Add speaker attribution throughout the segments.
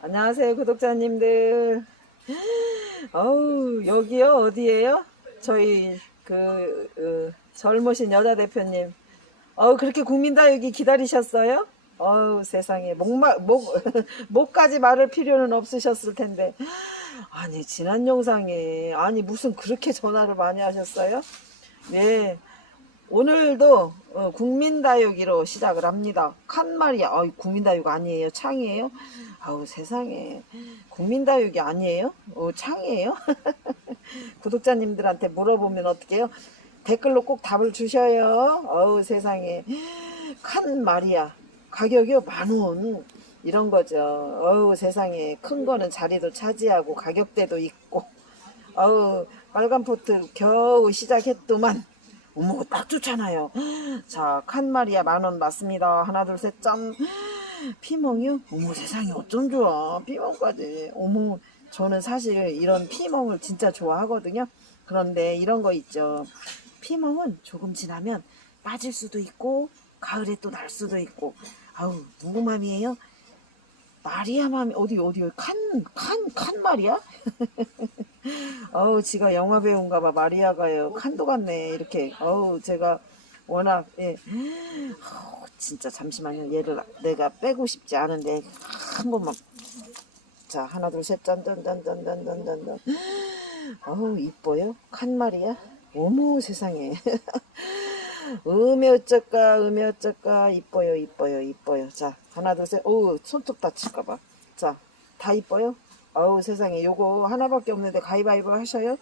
Speaker 1: 안녕하세요 구독자님들. 어우 여기요? 어디예요? 저희 그 어, 젊으신 여자 대표님. 어우 그렇게 국민다육이 기다리셨어요? 어우 세상에. 목마 목 목까지 말할 필요는 없으셨을 텐데. 아니 지난 영상에 아니 무슨 그렇게 전화를 많이 하셨어요? 네 오늘도 어, 국민다육이로 시작을 합니다. 칸말이야. 아, 국민다육 아니에요. 창이에요. 아우 세상에 국민다육이 아니에요? 어, 창이에요? 구독자님들한테 물어보면 어떡해요? 댓글로 꼭 답을 주셔요. 어우 세상에 칸말이야. 가격이요 만원 이런 거죠. 어우 세상에 큰 거는 자리도 차지하고 가격대도 있고 어우 빨간 포트 겨우 시작했더만 어머 딱 좋잖아요. 자 칸마리아 만원 맞습니다. 하나 둘 셋 짠. 피멍이요? 어머 세상에 어쩜 좋아 피멍까지. 어머 저는 사실 이런 피멍을 진짜 좋아하거든요. 그런데 이런 거 있죠. 피멍은 조금 지나면 빠질 수도 있고 가을에 또 날 수도 있고 아우 누구 맘이에요? 마리아 맘이 어디 어디 칸 칸 칸 말이야? 어우 지가 영화 배우인가 봐. 마리아가요. 칸도 같네. 이렇게. 어우 제가 워낙 예. 어우, 진짜 잠시만요. 얘를 내가 빼고 싶지 않은데 한 번만. 자 하나 둘 셋. 짠짠짠짠짠짠짠. 어우 이뻐요. 칸 말이야? 어머 세상에. 음이 어쩔까. 이뻐요 이뻐요 이뻐요. 자 하나 둘 셋. 어우 손톱 다칠까봐. 자 다 이뻐요 어우 세상에 요거 하나밖에 없는데 가위바위보 하셔요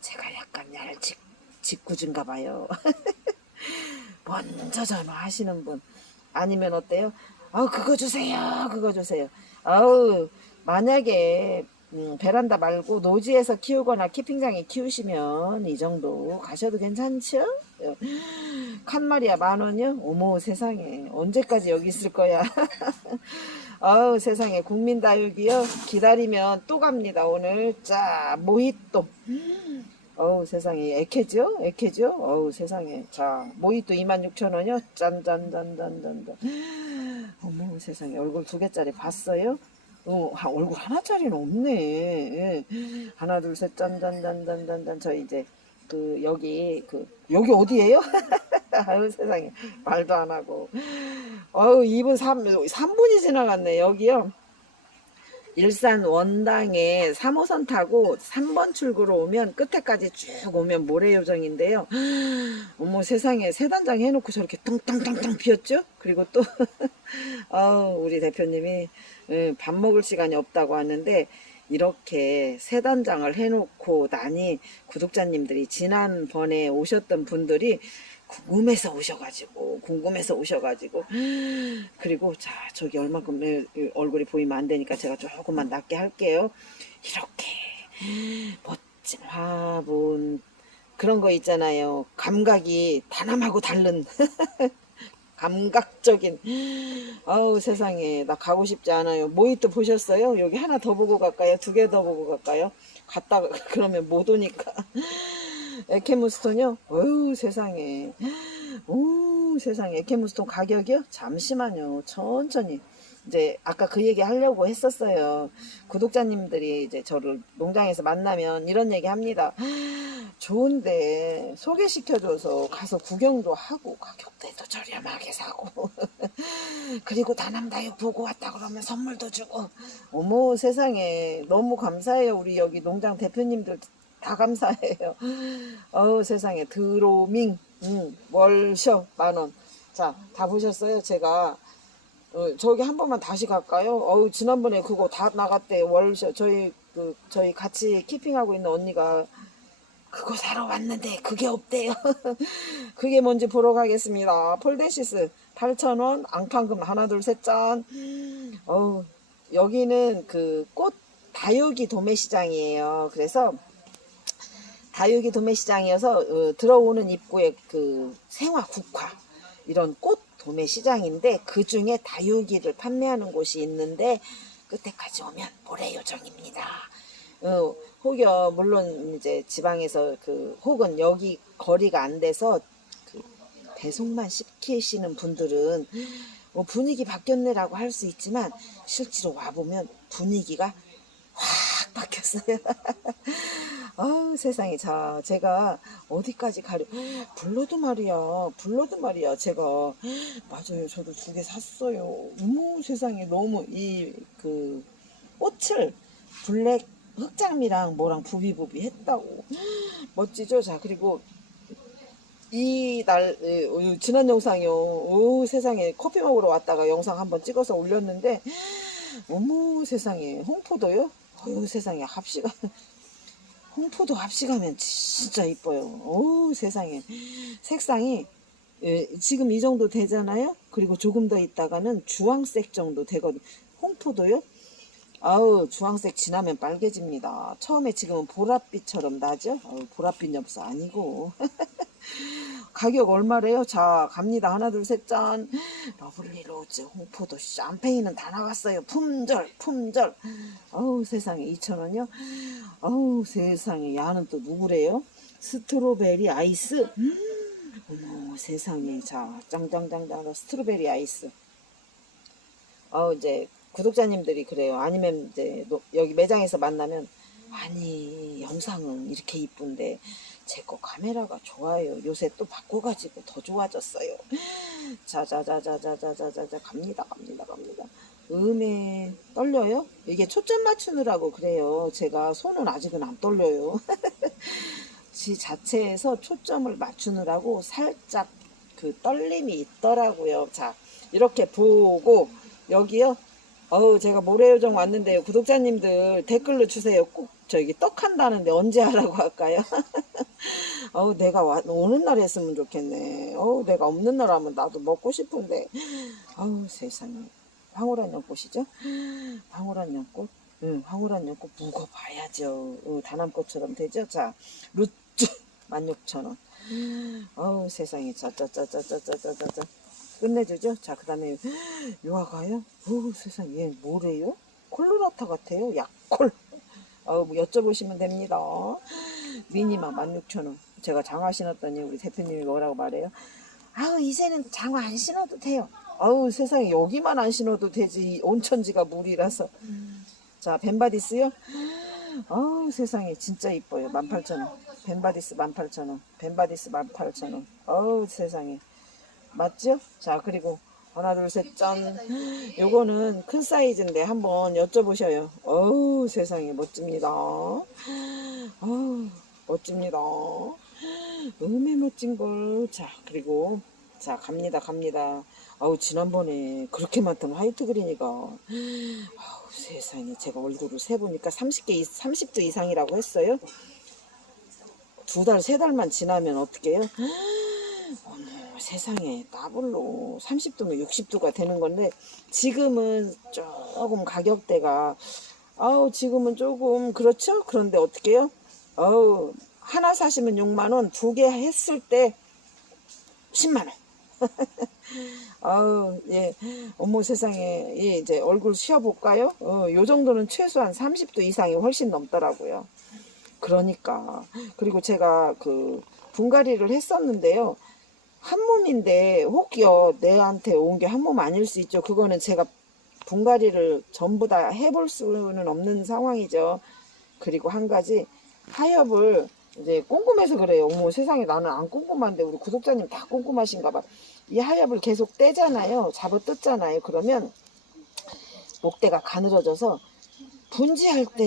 Speaker 1: 제가 약간 얄직 짓궂은가 봐요 먼저 전화하시는 분 아니면 어때요 아 그거 주세요 그거 주세요 아우 만약에 음, 베란다 말고 노지에서 키우거나 키핑장에 키우시면 이 정도 가셔도 괜찮죠? 칸마리아 만 원이요? 어머 세상에 언제까지 여기 있을 거야? 아우 세상에 국민 다육이요 기다리면 또 갑니다 오늘 자 모히또 어우 세상에 애케죠? 애케죠? 어우 세상에 자 모히또 26,000원이요? 짠짠짠짠짠짠 어머 세상에 얼굴 두 개짜리 봤어요? 어, 하- 얼굴 하나짜리는 없네. 예. 하나, 둘, 셋, 짠, 짠, 짠, 짠, 짠, 짠. 저 이제, 그, 여기, 그, 여기 어디예요? 아유, 세상에. 말도 안 하고. 어우, 2분 3, 3분이 지나갔네. 여기요. 일산 원당에 3호선 타고 3번 출구로 오면 끝에까지 쭉 오면 모래요정인데요. 어머 세상에 세 단장 해놓고 저렇게 뚱뚱뚱뚱 피었죠? 그리고 또 아우 우리 대표님이 예, 밥 먹을 시간이 없다고 하는데 이렇게 세 단장을 해놓고 나니 구독자님들이 지난번에 오셨던 분들이 궁금해서 오셔가지고 궁금해서 오셔가지고. 그리고 자 저기 얼마큼 얼굴이 보이면 안 되니까 제가 조금만 낮게 할게요. 이렇게 멋진 화분 그런 거 있잖아요. 감각이 다남하고 다른 감각적인. 아우 세상에. 나 가고 싶지 않아요. 모히또 보셨어요? 여기 하나 더 보고 갈까요? 두 개 더 보고 갈까요? 갔다가 그러면 못 오니까 에케무스톤이요? 어휴 세상에. 오 세상에. 에케무스톤 가격이요? 잠시만요. 천천히. 이제 아까 그 얘기 하려고 했었어요. 구독자님들이 이제 저를 농장에서 만나면 이런 얘기 합니다. 좋은데 소개시켜줘서 가서 구경도 하고 가격대도 저렴하게 사고. 그리고 다남다육 보고 왔다 그러면 선물도 주고. 어머 세상에. 너무 감사해요. 우리 여기 농장 대표님들 다 감사해요 어우 세상에 드로밍 음, 월셔 만원 자 다 보셨어요 제가 어, 저기 한 번만 다시 갈까요? 어우 지난번에 그거 다 나갔대 월셔 저희 그 저희 같이 키핑하고 있는 언니가 그거 사러 왔는데 그게 없대요. 그게 뭔지 보러 가겠습니다. 폴데시스 8,000원, 앙팡금 하나 둘 셋 짠. 어우, 여기는 그 꽃 다육이 도매시장이에요. 그래서 다육이 도매시장이어서 어, 들어오는 입구에 그 생화 국화 이런 꽃 도매시장인데 그 중에 다육이를 판매하는 곳이 있는데 끝에까지 오면 모래 요정입니다. 어, 혹여 물론 이제 지방에서 그 혹은 여기 거리가 안 돼서 그 배송만 시키시는 분들은 뭐 분위기 바뀌었네라고 할 수 있지만 실제로 와보면 분위기가 확 바뀌었어요. 아우 세상에. 자 제가 어디까지 가려 불러도 말이야. 불러도 말이야 제가. 맞아요. 저도 두 개 샀어요. 어머 세상에. 너무 이 그 꽃을 블랙 흑장미랑 뭐랑 부비부비 했다고. 멋지죠? 자 그리고 이날 지난 영상이요. 오 세상에. 커피 먹으러 왔다가 영상 한번 찍어서 올렸는데 어머 세상에. 홍포도요 어유 세상에 합시가. 홍포도 합시가면 진짜 이뻐요. 오 세상에. 색상이 예, 지금 이 정도 되잖아요? 그리고 조금 더 있다가는 주황색 정도 되거든요 홍포도요? 아우 주황색 지나면 빨개집니다. 처음에 지금은 보랏빛처럼 나죠? 아우, 보랏빛 엽서 아니고 가격 얼마래요? 자, 갑니다. 하나, 둘, 셋, 짠. 러블리 로즈, 홍포도, 샴페인은 다 나갔어요. 품절, 품절. 어우, 세상에, 2,000원이요? 어우, 세상에, 야는 또 누구래요? 스트로베리 아이스? 음, 어머, 세상에. 자, 짱짱짱짱, 스트로베리 아이스. 어, 이제, 구독자님들이 그래요. 아니면 이제, 노- 여기 매장에서 만나면, 아니, 영상은 이렇게 이쁜데, 제 거 카메라가 좋아요. 요새 또 바꿔가지고 더 좋아졌어요. 자자자자자자자자자 갑니다 갑니다 갑니다. 음에 떨려요? 이게 초점 맞추느라고 그래요. 제가 손은 아직은 안 떨려요. 지 자체에서 초점을 맞추느라고 살짝 그 떨림이 있더라고요. 자 이렇게 보고 여기요. 어우 제가 모래요정 왔는데요. 구독자님들 댓글로 주세요. 꼭 저기 떡 한다는데 언제 하라고 할까요? 어우 내가 와, 오는 날 했으면 좋겠네. 어우 내가 없는 날 하면 나도 먹고 싶은데. 아우 세상에. 황홀한 연꽃이죠? 황홀한 연꽃. 응, 황홀한 연꽃 묵어봐야죠. 응, 다남꽃처럼 되죠? 자, 루츠 16,000원. 어우 세상에. 자자자자자자자자. 끝내주죠? 자, 그 다음에 유화가요? 어우 세상에. 얘 뭐래요? 콜로라타 같아요. 약콜. 어, 뭐 여쭤보시면 됩니다. 미니마 16,000원. 제가 장화 신었더니 우리 대표님이 뭐라고 말해요? 아우, 이제는 장화 안 신어도 돼요. 아우, 세상에 여기만 안 신어도 되지. 온천지가 물이라서. 자, 벤바디스요? 아우, 세상에 진짜 이뻐요. 18,000원. 벤바디스 18,000원. 벤바디스 18,000원. 아우, 세상에. 맞죠? 자, 그리고 하나, 둘, 셋, 짠. 요거는 큰 사이즈인데 한번 여쭤보셔요. 어우, 세상에 멋집니다. 어우, 멋집니다. 음에 멋진 걸. 자, 그리고, 자, 갑니다, 갑니다. 아우, 지난번에 그렇게 많던 화이트 그린이가, 아우, 세상에, 제가 얼굴을 세보니까 30개, 30도 이상이라고 했어요. 두 달, 세 달만 지나면 어떡해요? 어머, 세상에, 더블로 30도면 60도가 되는 건데, 지금은 조금 가격대가, 아우, 지금은 조금, 그렇죠? 그런데 어떡해요? 아우, 하나 사시면 6만원, 두 개 했을 때 10만원. 아우, 예. 어머 세상에, 예, 이제 얼굴 쉬어볼까요? 어, 요 정도는 최소한 30도 이상이 훨씬 넘더라고요. 그러니까. 그리고 제가 그, 분갈이를 했었는데요. 한 몸인데, 혹여 내한테 온 게 한 몸 아닐 수 있죠. 그거는 제가 분갈이를 전부 다 해볼 수는 없는 상황이죠. 그리고 한 가지, 하엽을 이제 꼼꼼해서 그래요. 어머 세상에 나는 안 꼼꼼한데 우리 구독자님 다 꼼꼼하신가 봐. 이 하엽을 계속 떼잖아요. 잡아 뜯잖아요. 그러면 목대가 가늘어져서 분지할 때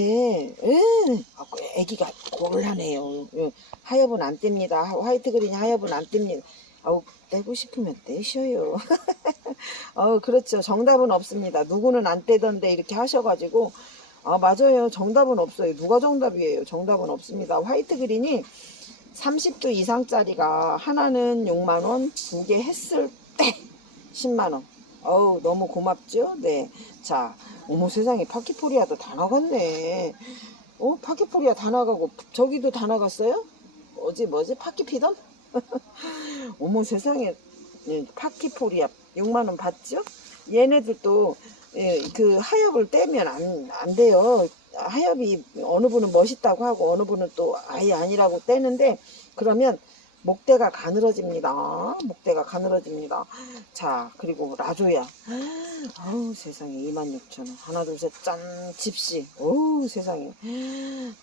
Speaker 1: 에, 아, 그 애기가 곤란해요. 예, 하엽은 안 뗍니다. 화이트 그린 하엽은 안 뗍니다. 아우 떼고 싶으면 떼셔요. 어 그렇죠. 정답은 없습니다. 누구는 안 떼던데 이렇게 하셔가지고 아 맞아요. 정답은 없어요. 누가 정답이에요? 정답은 없습니다. 화이트 그린이 30도 이상짜리가 하나는 6만원, 두 개 했을 때 10만원. 어우, 너무 고맙죠? 네. 자, 어머 세상에 파키포리아도 다 나갔네. 어, 파키포리아 다 나가고, 저기도 다 나갔어요? 어지, 뭐지? 파키피던? 어머 세상에, 예, 파키포리아 6만원 받죠? 얘네들도, 예, 그 하엽을 떼면 안, 안 돼요. 하엽이 어느 분은 멋있다고 하고 어느 분은 또 아예 아니라고 떼는데 그러면 목대가 가늘어집니다. 목대가 가늘어집니다. 자, 그리고 라조야. 아우, 세상에 26,000원. 하나, 둘, 셋, 짠. 집시. 어우, 세상에.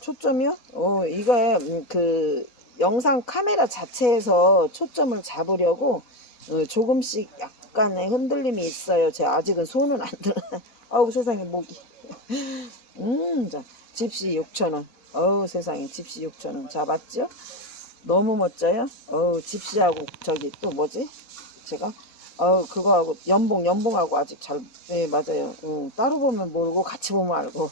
Speaker 1: 초점이요? 어, 이거에, 음, 그, 영상 카메라 자체에서 초점을 잡으려고, 어, 조금씩 약간의 흔들림이 있어요. 제가 아직은 손은 안 들어. 아우, 세상에, 목이. 음, 자, 집시 6,000원. 어우, 세상에, 집시 6,000원. 자, 맞죠? 너무 멋져요. 어우, 집시하고 저기 또 뭐지? 제가 어 그거하고 연봉 연봉하고 아직 잘 네 맞아요. 응, 따로 보면 모르고 같이 보면 알고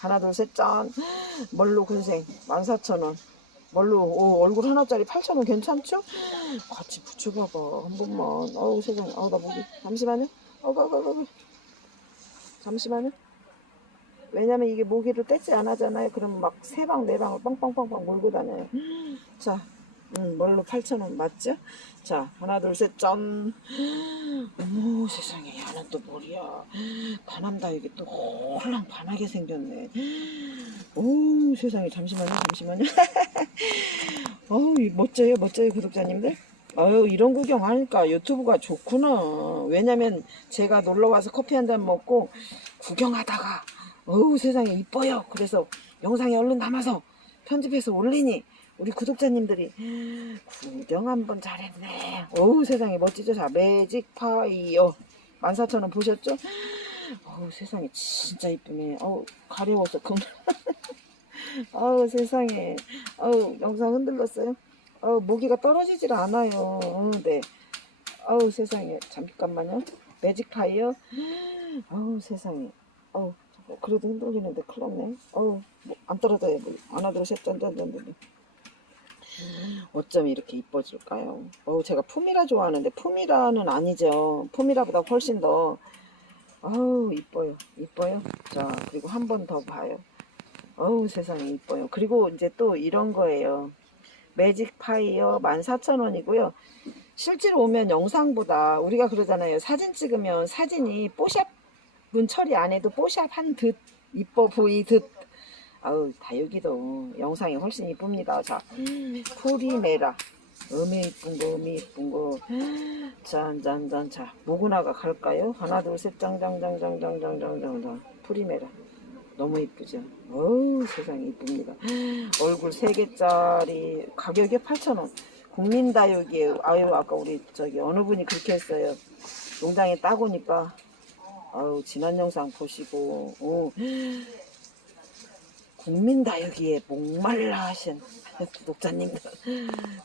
Speaker 1: 하나 둘 셋 짠 멀로 군생 14,000원 멀로 오, 얼굴 하나짜리 8,000원 괜찮죠? 같이 붙여봐봐. 한 번만. 어우 세상에. 어우 나 목이. 잠시만요. 어우 어우 어우. 잠시만요. 왜냐면 이게 모기를 떼지 안 하잖아요. 그럼 막 세 방 네 방을 빵빵빵빵 몰고 다녀요. 자 음, 뭘로 8,000원 맞죠? 자, 하나, 둘, 셋, 짠. 어머, 세상에, 야는 또. 반함다, 이게 또 홀랑 반하게 생겼네. 오, 세상에, 잠시만요, 잠시만요. 어우, 이 멋져요, 멋져요, 구독자님들. 어유 이런 구경 하니까 유튜브가 좋구나. 왜냐면 제가 놀러 와서 커피 한 잔 먹고 구경하다가 어우 세상에 이뻐요. 그래서 영상에 얼른 담아서 편집해서 올리니 우리 구독자님들이 구경 한번 잘했네. 어우 세상에 멋지죠? 자 매직 파이어 14,000원 보셨죠? 어우 세상에 진짜 이쁘네. 어우 가려워서 금. 아우 세상에. 아우 영상 흔들렸어요. 아우 모기가 떨어지질 않아요. 어, 네. 아우 세상에 잠깐만요. 매직 파이어. 아우 세상에. 잠깐, 그래도 흔들리는데 큰일 났네. 아우 뭐, 안 떨어져요. 뭐. 하나 둘셋 짠짠짠짠. 어쩜 이렇게 이뻐질까요? 어우 제가 푸미라 좋아하는데 푸미라는 아니죠. 푸미라보다 훨씬 더 아우 이뻐요. 이뻐요. 자 그리고 한 번 더 봐요. 어우 세상에 이뻐요. 그리고 이제 또 이런 거예요. 매직 파이어 14,000원이고요. 실제로 오면 영상보다 우리가 그러잖아요. 사진 찍으면 사진이 뽀샵은 처리 안 해도 뽀샵 한 듯 이뻐 보이듯 아우 다육이도 영상이 훨씬 이쁩니다. 자 프리메라 음이 이쁜 거 음이 이쁜 거 짠짠짠 자 모구나가 갈까요? 하나 둘셋 짱짱짱짱짱짱짱짱 프리메라 너무 이쁘죠? 어우 세상에 이쁩니다. 얼굴 3개짜리 가격이 8,000원. 국민다육이에요. 아유 아까 우리 저기 어느 분이 그렇게 했어요. 농장에 따고니까 아유 지난 영상 보시고 오, 국민다육이에 목말라 하신 구독자님들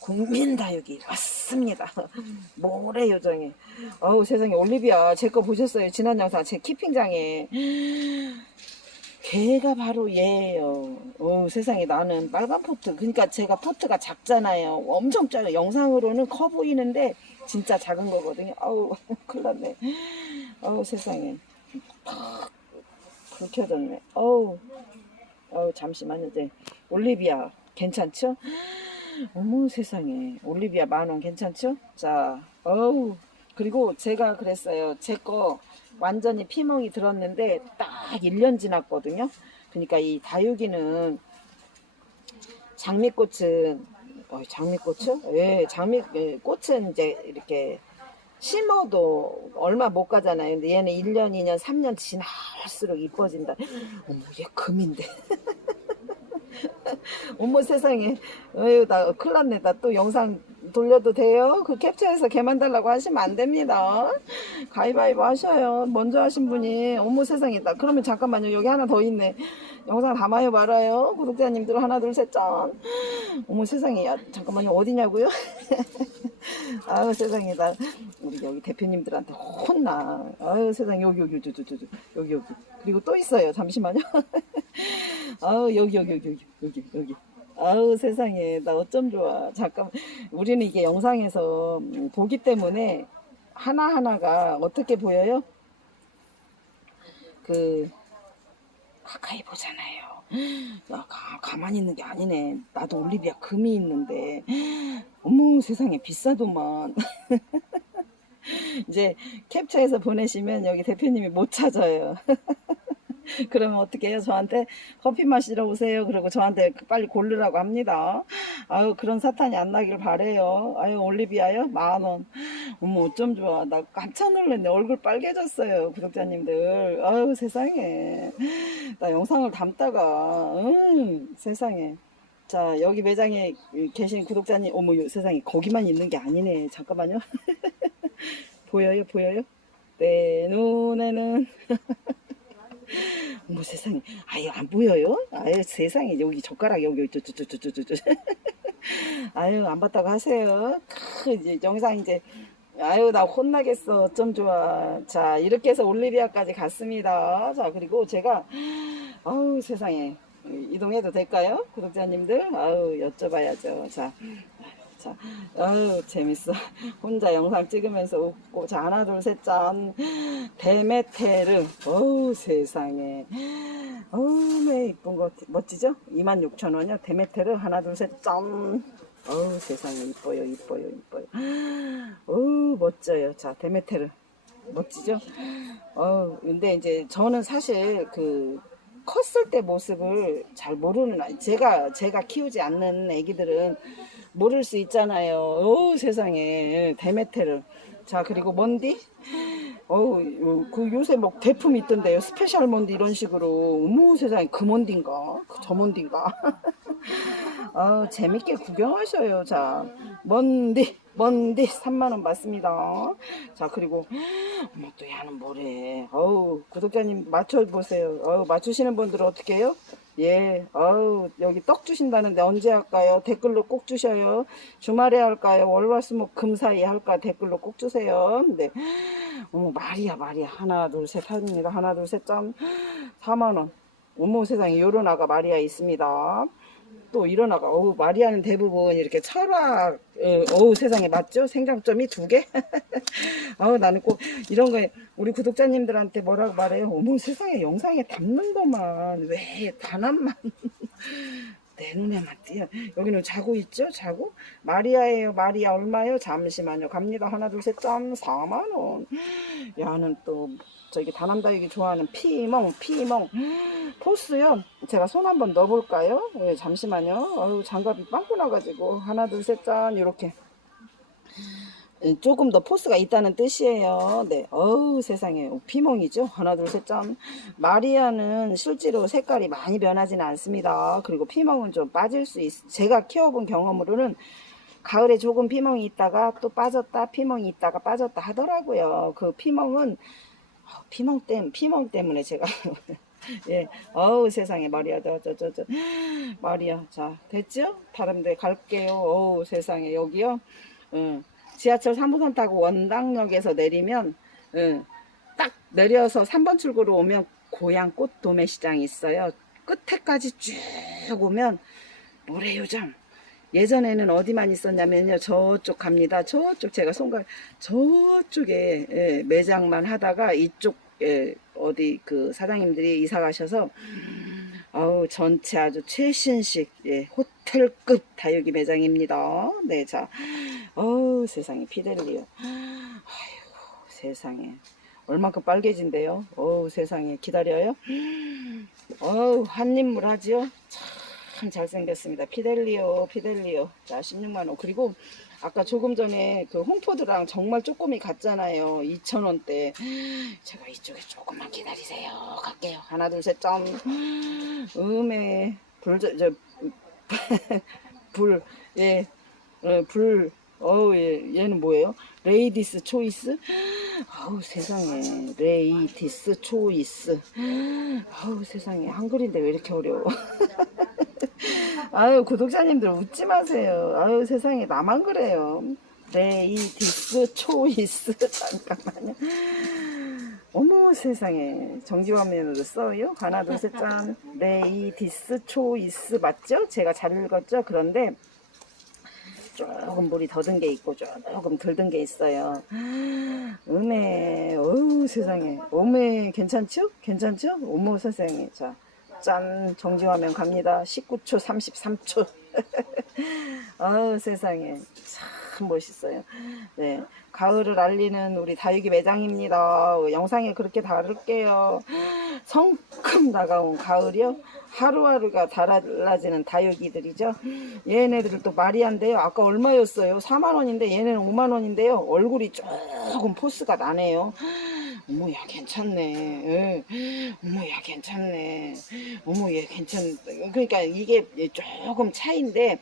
Speaker 1: 국민다육이 왔습니다. 모래 요정에 어우 세상에 올리비아 제 거 보셨어요? 지난 영상 제 키핑장에 걔가 바로 얘예요. 어, 세상에 나는 빨간 포트. 그러니까 제가 포트가 작잖아요. 엄청 작아. 영상으로는 커 보이는데 진짜 작은 거거든요. 아우 큰일 났네. 아우 세상에. 팍 불켜졌네. 어우. 어우 잠시만요. 이제 올리비아 괜찮죠? 어머 세상에. 올리비아 만 원 괜찮죠? 자, 어우. 그리고 제가 그랬어요. 제 거 완전히 피멍이 들었는데 딱 1년 지났거든요. 그러니까 이 다육이는 장미꽃은 어, 장미꽃이요? 예, 장미 예, 꽃은 이제 이렇게 심어도 얼마 못 가잖아요. 근데 얘는 1년, 2년, 3년 지날수록 이뻐진다. 어머, 얘 금인데. 어머 세상에. 어휴, 나 큰일 났네. 나 또 영상 돌려도 돼요? 그 캡처해서 개만 달라고 하시면 안 됩니다. 가위바위보 하셔요. 먼저 하신 분이. 어머 세상이다. 그러면 잠깐만요. 여기 하나 더 있네. 영상 담아요 말아요. 구독자님들 하나 둘 셋 짠. 어머 세상에. 야, 잠깐만요. 어디냐고요? 아유 세상이다. 우리 여기 대표님들한테 혼나. 아유 세상 여기 여기 여기 여기 여기 여기. 그리고 또 있어요. 잠시만요. 아유 여기 여기 여기 여기 여기. 아우 세상에 나 어쩜 좋아 잠깐 우리는 이게 영상에서 음, 보기 때문에 하나하나가 어떻게 보여요? 그 가까이 보잖아요. 야, 가, 가만히 있는 게 아니네. 나도 올리비아 금이 있는데. 어머 세상에 비싸도만. 이제 캡처해서 보내시면 여기 대표님이 못 찾아요 그러면 어떻게 해요? 저한테 커피 마시러 오세요. 그리고 저한테 빨리 고르라고 합니다. 아유, 그런 사탄이 안 나길 바래요. 아유, 올리비아요? 만 원. 어머, 어쩜 좋아. 나 깜짝 놀랐네. 얼굴 빨개졌어요. 구독자님들. 아유, 세상에. 나 영상을 담다가, 응, 세상에. 자, 여기 매장에 계신 구독자님, 어머, 요 세상에. 거기만 있는 게 아니네. 잠깐만요. 보여요? 보여요? 내 눈에는. 어머 세상에. 아유 안 보여요? 아유 세상에. 여기 젓가락 여기 뚜뚜뚜뚜뚜뚜 아유 안 봤다고 하세요. 크 이제 영상 이제. 아유 나 혼나겠어. 어쩜 좋아. 자 이렇게 해서 올리비아까지 갔습니다. 자 그리고 제가 아우 세상에. 이동해도 될까요? 구독자님들? 아유 여쭤봐야죠. 자 자, 아유 재밌어. 혼자 영상 찍으면서 웃고, 자 하나 둘 셋 짠. 데메테르, 어우 세상에, 어우 매 이쁜 거 멋지죠? 26,000원이요. 데메테르 하나 둘 셋 짠. 어우 세상에 이뻐요, 이뻐요, 이뻐요. 어우 멋져요. 자 데메테르 멋지죠? 어우 근데 이제 저는 사실 그 컸을 때 모습을 잘 모르는 아이. 제가 제가 키우지 않는 애기들은 모를 수 있잖아요. 오 세상에 데메테르. 자 그리고 먼디. 어우 그 요새 뭐 대품 있던데요. 스페셜 먼디 이런 식으로. 어머 세상에 그 먼디인가? 그저 먼디인가? 아 재밌게 구경하셔요. 자 먼디 먼디 3만 원 받습니다. 자 그리고 어머 또 야는 뭐래. 어우 구독자님 맞춰보세요. 어우 맞추시는 분들은 어떻게 해요? 예, 어우, 여기 떡 주신다는데 언제 할까요? 댓글로 꼭 주셔요. 주말에 할까요? 월화수목 금 사이에 할까? 댓글로 꼭 주세요. 네. 어머, 말이야, 말이야. 하나, 둘, 셋 합니다. 하나, 둘, 셋 점. 4만원. 어머, 세상에, 요런 아가 마리아 있습니다. 또 아가, 어우, 마리아는 대부분 이렇게 철학, 어, 어우, 세상에, 맞죠? 생장점이 두 개? 아우, 나는 꼭 이런 거에 우리 구독자님들한테 뭐라고 말해요? 어머 세상에 영상에 담는 것만 왜 단한만 내 눈에만 띄어 여기는 자고 있죠? 자고? 마리아예요 마리아 얼마요? 잠시만요 갑니다 하나 둘셋점 4만원 야는 또 저기 다남다육이 좋아하는 피멍 피멍 포스요 제가 손 한번 넣어볼까요? 예, 잠시만요 어우 장갑이 빵꾸 나가지고 하나 둘 셋 짠 이렇게 예, 조금 더 포스가 있다는 뜻이에요. 네. 어우, 세상에. 피멍이죠? 하나, 둘, 셋, 점. 마리아는 실제로 색깔이 많이 변하지는 않습니다. 그리고 피멍은 좀 빠질 수 있, 제가 키워본 경험으로는 가을에 조금 피멍이 있다가 또 빠졌다, 피멍이 있다가 빠졌다 하더라고요. 그 피멍은, 어, 피멍 땜, 피멍 때문에 제가. 예, 어우 세상에 마리아 저저저저 마리아 자 됐죠? 다른 데 갈게요. 어우 세상에 여기요. 응. 지하철 3호선 타고 원당역에서 내리면 응, 딱 내려서 3번 출구로 오면 고향 꽃 도매시장이 있어요. 끝에까지 쭉 오면 모래요정. 예전에는 어디만 있었냐면요. 저쪽 갑니다. 저쪽 제가 손가 저쪽에 예, 매장만 하다가 이쪽 예, 어디 그 사장님들이 이사 가셔서 아우 전체 아주 최신식 예, 호텔급 다육이 매장입니다. 네, 자, 어우 세상에 피델리오. 아이고 세상에 얼만큼 빨개진대요. 어우 세상에 기다려요. 어우 한입물 하지요. 참 잘생겼습니다. 피델리오, 피델리오. 자, 16만원. 그리고 아까 조금 전에 그 홈포드랑 정말 쪼꼬미 갔잖아요. 2,000원대. 제가 이쪽에 조금만 기다리세요. 갈게요. 하나, 둘, 셋, 점. 음에, 불, 저, 저, 불, 예, 어, 불, 어우, 예, 얘는 뭐예요? 레이디스 초이스? 아우, 세상에. 레이디스 초이스. 아우, 세상에. 한글인데 왜 이렇게 어려워. 아유 구독자님들 웃지 마세요. 아유 세상에 나만 그래요. 레이디스 초이스 잠깐만요. 어머 세상에 정지화면으로 써요. 하나 둘셋 짠. 레이디스 초이스 맞죠? 제가 잘 읽었죠? 그런데 조금 물이 더 든 게 있고 조금 덜 든 게 있어요. 음에 어우 세상에 오메 괜찮죠? 괜찮죠? 어머 세상에 자. 짠 정지화면 갑니다 19초 33초 아우 세상에 참 멋있어요 네 가을을 알리는 우리 다육이 매장입니다 영상에 그렇게 다룰게요 성큼 다가온 가을이요. 하루하루가 달라지는 다육이들이죠. 얘네들은 또 마리안데요. 아까 얼마였어요? 4만 원인데 얘네는 5만 원인데요. 얼굴이 조금 포스가 나네요. 어머 야 괜찮네. 예. 어머 야 괜찮네. 어머 얘 괜찮. 그러니까 이게 조금 차인데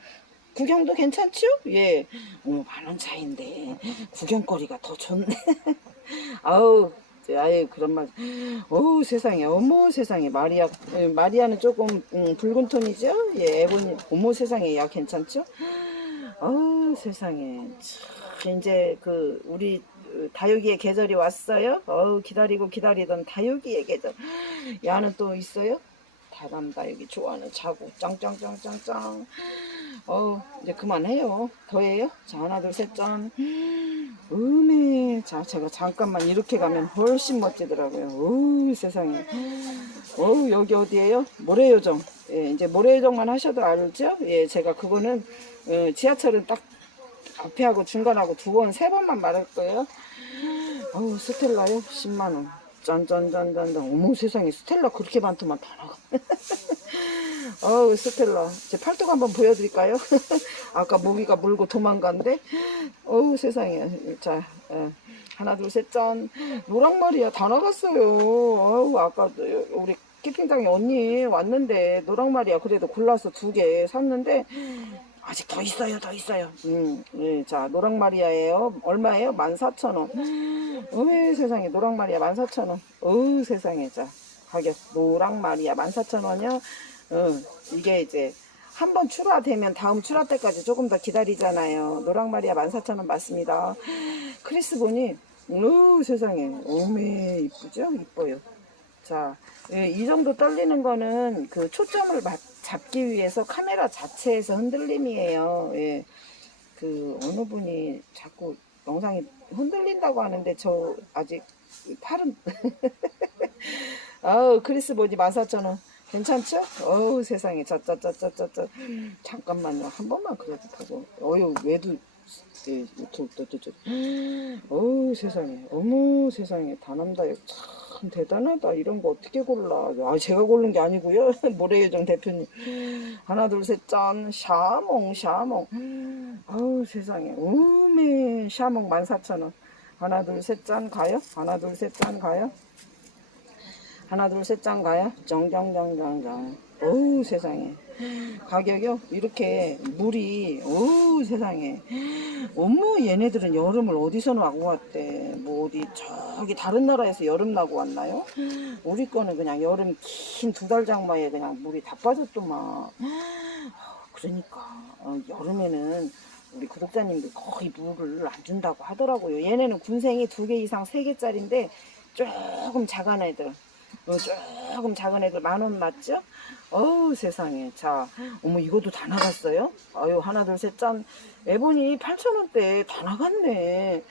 Speaker 1: 구경도 괜찮죠? 예. 어머 만원 차인데 구경거리가 더 좋네. 아우 아유 그런 말. 어우 세상에 어머 세상에 마리아 예, 마리아는 조금 음, 붉은 톤이죠? 예 에보니 어머 세상에 야 괜찮죠? 어우 세상에 참, 이제 그 우리 다육이의 계절이 왔어요. 어우 기다리고 기다리던 다육이의 계절. 야는 또 있어요? 다람 다육이 좋아하는 자구 짱짱짱짱짱. 어우 이제 그만해요. 더해요? 자 하나 둘 셋 짠. 음에 자 제가 잠깐만 이렇게 가면 훨씬 멋지더라고요. 어우 세상에. 어우 여기 어디예요? 모래요정. 예 이제 모래요정만 하셔도 알죠? 예 제가 그거는 어, 지하철은 딱 앞에 하고 중간하고 두 번, 세 번만 말할 거예요. 어우, 스텔라요? 10만 원. 짠짠짠짠짠. 어머, 세상에, 스텔라 그렇게 많더만 다 나가. 어우, 스텔라. 제 팔뚝 한번 보여드릴까요? 아까 모기가 물고 도망간데? 어우, 세상에. 자, 예. 하나, 둘, 셋, 짠. 노랑말이야. 다 나갔어요. 어우, 아까 우리 키핑장에 언니 왔는데, 노랑말이야. 그래도 골라서 두 개 샀는데, 아직 더 있어요, 더 있어요. 음, 예, 자, 노랑마리아예요. 얼마예요? 14,000원. 어메 세상에, 노랑마리아 14,000원. 어우, 세상에, 자, 가격. 노랑마리아 14,000원이요. 어, 이게 이제, 한 번 출하되면 다음 출하 때까지 조금 더 기다리잖아요. 노랑마리아 14,000원 맞습니다. 크리스본이, 어우, 세상에. 어메, 이쁘죠? 이뻐요. 자, 예, 이 정도 떨리는 거는 그 초점을 맞- 잡기 위해서 카메라 자체에서 흔들림이에요. 예. 그 어느 분이 자꾸 영상이 흔들린다고 하는데 저 아직 팔은 아우 크리스 보지 14,000원 괜찮죠? 어우 세상에. 짜짜짜짜짜짜 잠깐만요. 한 번만 그래도 보고. 어유 외도 예, 또, 또, 또, 또. 어우 세상에. 어머 세상에. 다남다육 참 대단하다. 이런 거 어떻게 골라. 아 제가 고른 게 아니고요. 모래요정 대표님. 하나 둘 셋 짠. 샤몽 샤몽. 아우 세상에. 우메 샤몽 14,000원. 하나 둘 셋 짠. 가요? 하나 둘 셋 짠. 가요 하나 둘셋짠 가요? 정정정정정. 어우 세상에. 가격이요? 이렇게 물이 어우 세상에. 어머 얘네들은 여름을 어디서 나고 왔대? 뭐 어디 저기 다른 나라에서 여름 나고 왔나요? 우리 거는 그냥 여름 긴 두 달 장마에 그냥 물이 다 빠졌더만. 그러니까 어, 여름에는 우리 구독자님들 거의 물을 안 준다고 하더라고요. 얘네는 군생이 두 개 이상 세 개짜리인데 조금 작은 애들 어, 조금 작은 애들 만 원 맞죠? 어우 세상에. 자 어머 이것도 다 나갔어요? 아유 하나 둘 셋 짠. 에보니 8,000원대 다 나갔네.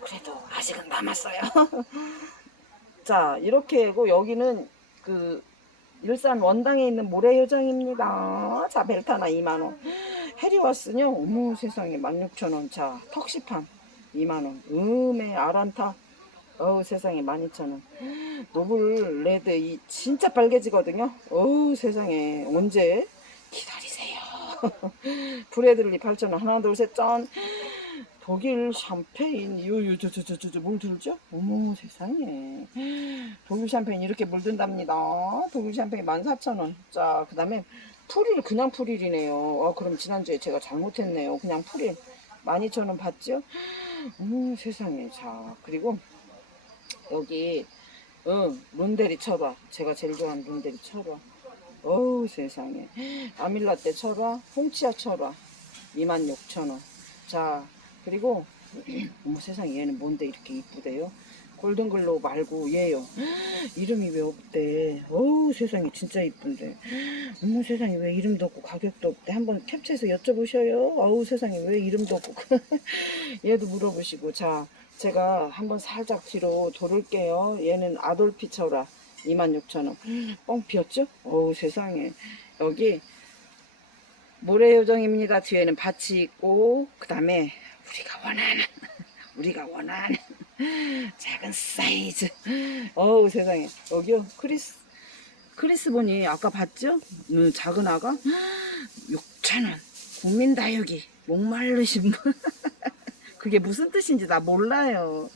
Speaker 1: 그래도 아직은 남았어요. 자 이렇게 하고 여기는 그 일산 원당에 있는 모래요정입니다. 자 벨타나 2만원. 해리와스는요 어머 세상에. 16,000원. 자 턱시판 2만원. 음에 아란타 어우 세상에 12,000원. 노블 레드 이 진짜 빨개지거든요? 어우 세상에. 언제? 기다리세요. 브레들리 8,000원. 하나 둘셋 짠. 독일 샴페인. 요요저저저저 물 들죠? 어머 세상에. 독일 샴페인 이렇게 물든답니다. 독일 샴페인 14,000원. 자그 다음에 풀일 그냥 풀일이네요. 어 그럼 지난주에 제가 잘못했네요. 그냥 풀일. 12,000원 받죠? 어머 세상에. 자 그리고 여기 응 룬데리 철화 제가 제일 좋아하는 룬데리 철화 어우 세상에. 아밀라떼 철화 홍치아 철화 26,000원. 자 그리고 어머 세상에 얘는 뭔데 이렇게 이쁘대요? 골든글로우 말고 얘요. 이름이 왜 없대? 어우 세상에 진짜 이쁜데. 어머 세상에 왜 이름도 없고 가격도 없대? 한번 캡처해서 여쭤보셔요. 어우 세상에 왜 이름도 없고. 얘도 물어보시고. 자 제가 한번 살짝 뒤로 돌을게요 얘는 아돌피 철화 26,000원 뻥 비었죠? 어우 세상에 여기 모래요정입니다 뒤에는 밭이 있고 그 다음에 우리가 원하는 우리가 원하는 작은 사이즈. 어우 세상에 여기요 크리스 크리스본이 아까 봤죠? 음, 작은 아가 6천 원. 국민 다육이 목마르신 분. 그게 무슨 뜻인지 나 몰라요.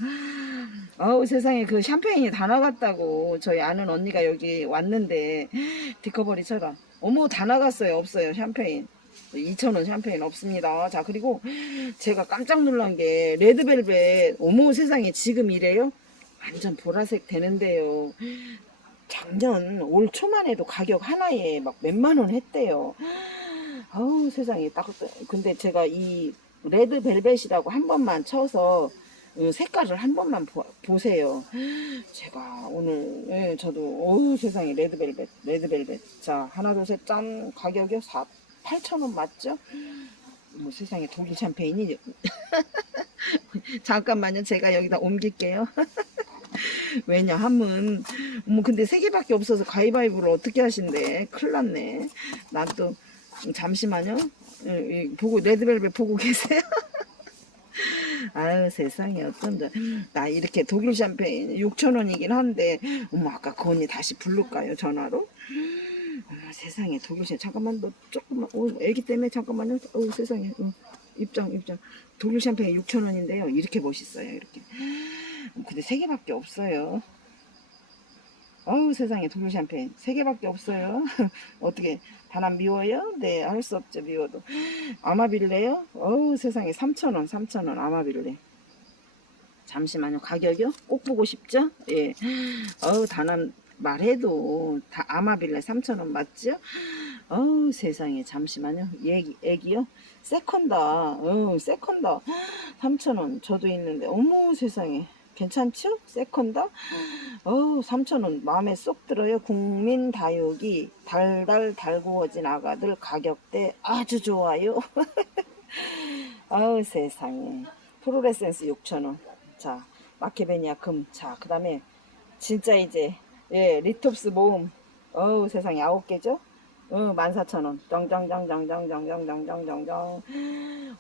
Speaker 1: 어우 세상에 그 샴페인이 다 나갔다고 저희 아는 언니가 여기 왔는데 디커버리처럼. 어머 다 나갔어요. 없어요 샴페인. 2,000원 샴페인 없습니다. 자 그리고 제가 깜짝 놀란 게 레드벨벳. 어머 세상에 지금 이래요? 완전 보라색 되는데요. 작년 올 초만 해도 가격 하나에 막 몇만 원 했대요. 아우 세상에. 딱 근데 제가 이 레드 벨벳이라고 한 번만 쳐서 어, 색깔을 한 번만 보, 보세요. 제가 오늘 예, 저도 어우 세상에 레드벨벳 레드벨벳. 자 하나 둘 셋 짠. 가격이 4 8,000원 맞죠? 뭐 세상에 독일 샴페인이 잠깐만요. 제가 여기다 옮길게요. 왜냐 하면 뭐 근데 세 개밖에 없어서 가위바위보를 어떻게 하신대? 큰일 났네. 난 또 잠시만요 예, 예, 보고 레드벨벳 보고 계세요? 아유 세상에 어쩐다 나 이렇게 독일 샴페인 6천원이긴 한데 어머 아까 그 언니 다시 부를까요 전화로? 어머 세상에 독일 샴페인. 잠깐만 너 조금만 어, 애기 때문에 잠깐만요. 어 세상에 어, 입장 입장. 독일 샴페인 6천원인데요. 이렇게 멋있어요 이렇게. 근데 세 개밖에 없어요 어우 세상에 독일 샴페인 세 개밖에 없어요 어떻게 바람 미워요? 네 할 수 없죠 미워도 아마빌레요? 어우 세상에 3,000원 3,000원 아마빌레 잠시만요 가격이요? 꼭 보고 싶죠? 예 어우 단한 말해도 다 아마빌레 3,000원 맞죠? 어우 세상에 잠시만요 애기, 애기요? 세컨다 어 세컨다 3,000원 저도 있는데 어머 세상에 괜찮죠? 세컨다? 어우 3,000원. 마음에 쏙 들어요. 국민 다육이 달달 달구어진 아가들 가격대 아주 좋아요. 아우 세상에. 프로레센스 6,000원. 자 마케베니아 금 자 그 다음에 진짜 이제 예 리톱스 모음. 어우 세상에. 아홉 개죠? 어 14,000원. 정정정정정정정정정정.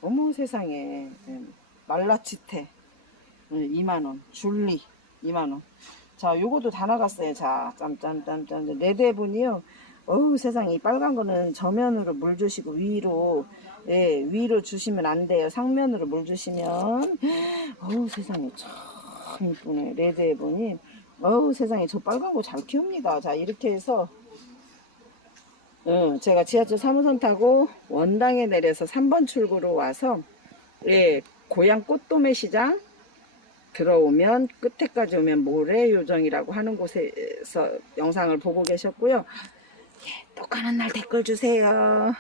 Speaker 1: 어머 세상에. 예, 말라치테 2만원. 줄리 2만원. 자 요거도 다 나갔어요. 자 짠짠짠짠 레드해분이요. 어우 세상에. 이 빨간 거는 저면으로 물 주시고 위로 예 위로 주시면 안 돼요. 상면으로 물 주시면. 어우 세상에. 참 이쁘네. 레드해분이. 어우 세상에. 저 빨간 거 잘 키웁니다. 자 이렇게 해서. 응, 제가 지하철 3호선 타고 원당에 내려서 3번 출구로 와서 예 고향 꽃도매 시장 들어오면 끝에까지 오면 모래 요정이라고 하는 곳에서 영상을 보고 계셨고요. 예, 또 가는 날 댓글 주세요.